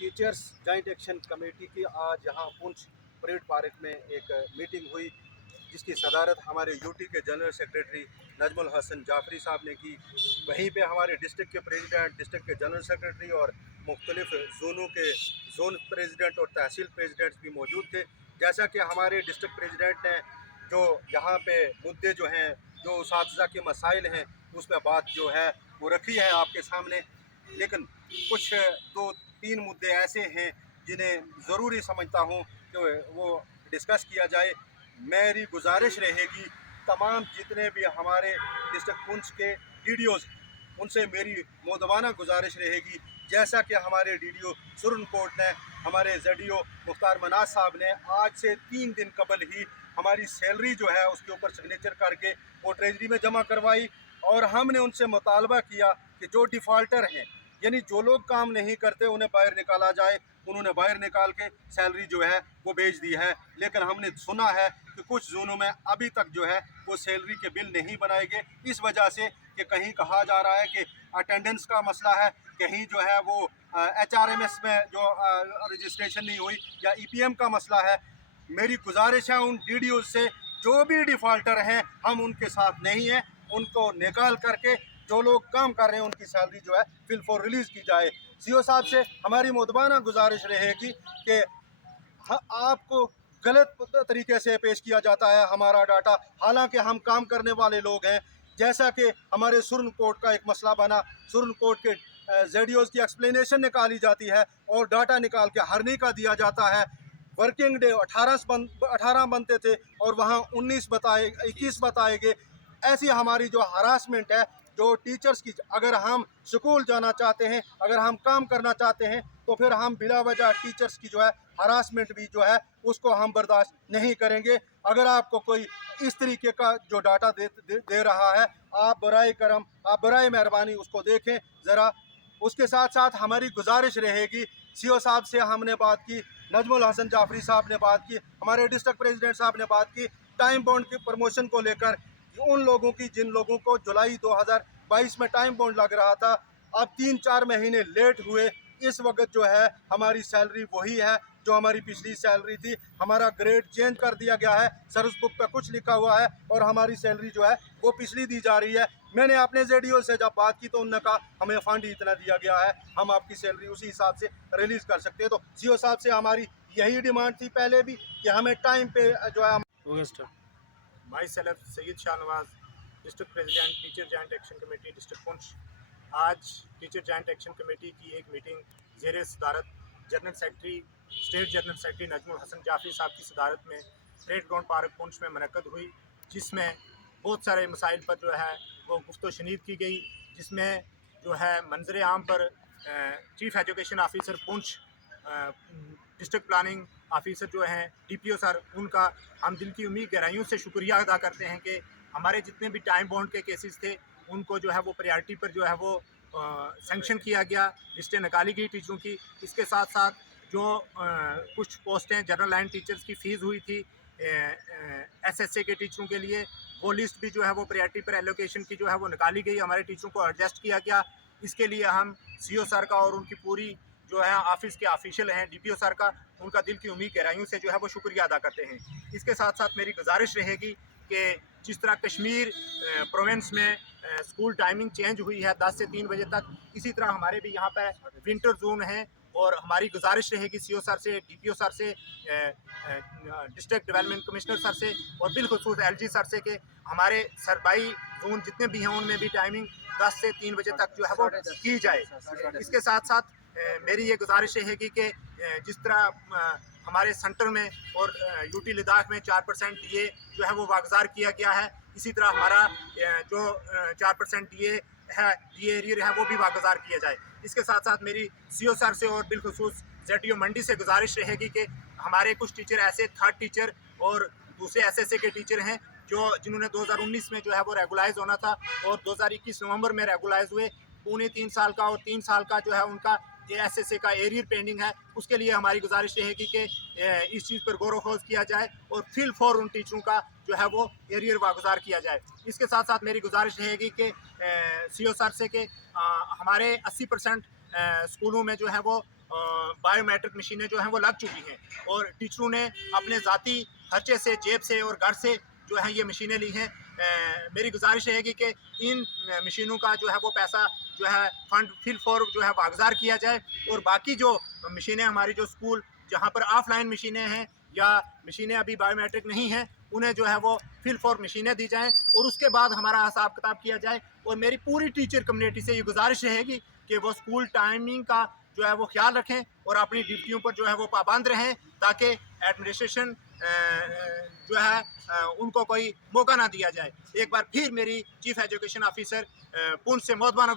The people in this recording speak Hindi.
टीचर्स जॉइंट एक्शन कमेटी की आज यहाँ पुंछ परेड पार्क में एक मीटिंग हुई, जिसकी सदारत हमारे यूटी के जनरल सेक्रेटरी नजमुल हसन जाफरी साहब ने की। वहीं पे हमारे डिस्ट्रिक्ट के प्रेसिडेंट, डिस्ट्रिक्ट के जनरल सेक्रेटरी और मुख्तलिफ जोनों के जोन प्रेसिडेंट और तहसील प्रेसिडेंट्स भी मौजूद थे। जैसा कि हमारे डिस्ट्रिक्ट प्रेसिडेंट ने जो यहाँ पे मुद्दे जो हैं, जो उसातिज़ा के मसाइल हैं, उस पर बात जो है वो रखी है आपके सामने। लेकिन कुछ दो तीन मुद्दे ऐसे हैं जिन्हें ज़रूरी समझता हूँ कि वो डिस्कस किया जाए। मेरी गुजारिश रहेगी तमाम जितने भी हमारे डिस्ट्रिक्ट पुंछ के डीडीओज़, उनसे मेरी मोदवाना गुजारिश रहेगी, जैसा कि हमारे डीडीओ सुरनकोट ने, हमारे ज़ेडीओ मुख्तार मनाज साहब ने आज से 3 दिन कबल ही हमारी सैलरी जो है उसके ऊपर सिग्नेचर करके वो ट्रेजरी में जमा करवाई। और हमने उनसे मुतालबा किया कि जो डिफ़ाल्टर हैं, यानी जो लोग काम नहीं करते, उन्हें बाहर निकाला जाए। उन्होंने बाहर निकाल के सैलरी जो है वो भेज दी है। लेकिन हमने सुना है कि कुछ जोनों में अभी तक जो है वो सैलरी के बिल नहीं बनाए गए, इस वजह से कि कहीं कहा जा रहा है कि अटेंडेंस का मसला है, कहीं जो है वो HRMS में जो रजिस्ट्रेशन नहीं हुई, या EPM का मसला है। मेरी गुजारिश है उन DDO से, जो भी डिफ़ाल्टर हैं हम उनके साथ नहीं हैं, उनको निकाल करके जो लोग काम कर रहे हैं उनकी सैलरी जो है फिल फॉर रिलीज़ की जाए। CO साहब से हमारी मुदबाना गुजारिश रहेगी कि आपको गलत तरीके से पेश किया जाता है हमारा डाटा, हालांकि हम काम करने वाले लोग हैं। जैसा कि हमारे सुरनकोट का एक मसला बना, सुरनकोट के ZDOs की एक्सप्लेनेशन निकाली जाती है और डाटा निकाल के हरनी का दिया जाता है। वर्किंग डे 18 बनते थे और वहाँ 21 बताए गए। ऐसी हमारी जो हरासमेंट है, जो टीचर्स की, अगर हम स्कूल जाना चाहते हैं, अगर हम काम करना चाहते हैं, तो फिर हम बिला वजह टीचर्स की जो है हरासमेंट भी जो है उसको हम बर्दाश्त नहीं करेंगे। अगर आपको कोई इस तरीके का जो डाटा दे रहा है, आप बराए करम, आप बराए मेहरबानी उसको देखें ज़रा। उसके साथ साथ हमारी गुजारिश रहेगी, CO साहब से हमने बात की, नजमुल हसन जाफरी साहब ने बात की, हमारे डिस्ट्रिक्ट प्रेसिडेंट साहब ने बात की टाइम बॉन्ड की प्रमोशन को लेकर। उन लोगों की जिन लोगों को जुलाई 2022 में टाइम बॉन्ड लग रहा था, अब 3-4 महीने लेट हुए। इस वक्त जो है हमारी सैलरी वही है जो हमारी पिछली सैलरी थी। हमारा ग्रेड चेंज कर दिया गया है, सर्विस बुक पे कुछ लिखा हुआ है और हमारी सैलरी जो है वो पिछली दी जा रही है। मैंने अपने ZDO से जब बात की तो उन्होंने कहा हमें फंड इतना दिया गया है, हम आपकी सैलरी उसी हिसाब से रिलीज़ कर सकते हैं। तो CO साहब से हमारी यही डिमांड थी पहले भी कि हमें टाइम पे जो है। My self Syed Shahnawaz, district president teacher joint action committee district Poonch. आज टीचर जॉइंट एक्शन कमेटी की एक मीटिंग ज़ेर सदारत general secretary, state general secretary Najmul Hasan Jafri साहब की सदारत में परेड ग्राउंड पार्क पुंछ में मुनक्कद हुई, जिसमें बहुत सारे मसाइल पर जो है वो गुफ्तो शनीद की गई। जिसमें जो है मंजर आम पर chief education officer Poonch, district planning officer जो हैं DPO सर, उनका हम दिल की उम्मीद गहराइयों से शुक्रिया अदा करते हैं कि हमारे जितने भी टाइम बॉन्ड के केसेस थे उनको जो है वो प्रायोरिटी पर जो है वो सेंक्शन किया गया, लिस्टें निकाली गई टीचरों की। इसके साथ साथ जो कुछ पोस्टें जनरल लाइन टीचर्स की फ़ीस हुई थी SSA के टीचरों के लिए, वो लिस्ट भी जो है वो प्रायोरिटी पर एलोकेशन की जो है वो निकाली गई, हमारे टीचरों को एडजस्ट किया गया। इसके लिए हम CO सर का और उनकी पूरी जो है ऑफिस के ऑफिशियल हैं DPO सर का, उनका दिल की उम्मीद गहराइयों से जो है वो शुक्रिया अदा करते हैं। इसके साथ साथ मेरी गुजारिश रहेगी कि जिस तरह कश्मीर प्रोविंस में स्कूल टाइमिंग चेंज हुई है 10 से 3 बजे तक, इसी तरह हमारे भी यहाँ पर विंटर जोन है। और हमारी गुजारिश रहेगी CO सर से, DPO सर से, डिस्ट्रिक्ट डेवलपमेंट कमिश्नर सर से और बिलखुसूस LG सर से कि हमारे सरबाई जोन जितने भी हैं उनमें भी टाइमिंग 10 से 3 बजे तक जो है वो की जाए। इसके साथ साथ मेरी ये गुजारिश रहेगी कि जिस तरह हमारे सेंटर में और UT लद्दाख में 4% DA जो है वो वागजार किया गया है, इसी तरह हमारा जो 4% DA है, DA एरियर है, वो भी वागजार किया जाए। इसके साथ साथ मेरी CO सर से और बिलखुसूस ZDO मंडी से गुजारिश रहेगी कि हमारे कुछ टीचर ऐसे थर्ड टीचर और दूसरे SSA के टीचर हैं जिन्होंने 2019 में जो है वो रेगुलाइज होना था और 2021 नवंबर में रेगुलाइज हुए। 3.5 साल का और 3 साल का जो है उनका SSA का एरियर पेंडिंग है। उसके लिए हमारी गुजारिश रहेगी कि इस चीज़ पर गौर व खोज किया जाए और फिल फॉर उन टीचरों का जो है वो एरियर वागुजार किया जाए। इसके साथ साथ मेरी गुजारिश रहेगी कि CO सर से कि हमारे 80% स्कूलों में जो है वो बायोमेट्रिक मशीनें जो हैं वो लग चुकी हैं और टीचरों ने अपने ज़ाती खर्चे से, जेब से और घर से जो है ये मशीनें ली हैं। मेरी गुजारिश रहेगी कि इन मशीनों का जो है वो पैसा जो है फंड फिल फॉर जो है वागजार किया जाए और बाकी जो मशीनें हमारी जो स्कूल जहाँ पर ऑफलाइन मशीनें हैं या मशीनें अभी बायोमेट्रिक नहीं हैं उन्हें जो है वो फिल फॉर मशीनें दी जाएं और उसके बाद हमारा हिसाब किताब किया जाए। और मेरी पूरी टीचर कम्युनिटी से ये गुजारिश रहेगी कि वो स्कूल टाइमिंग का जो है वो ख्याल रखें और अपनी ड्यूटियों पर जो है वो पाबंद रहें ताकि एडमिनिस्ट्रेशन जो है उनको कोई मौका ना दिया जाए। एक बार फिर मेरी चीफ एजुकेशन ऑफिसर पुंछ से मोहतबाना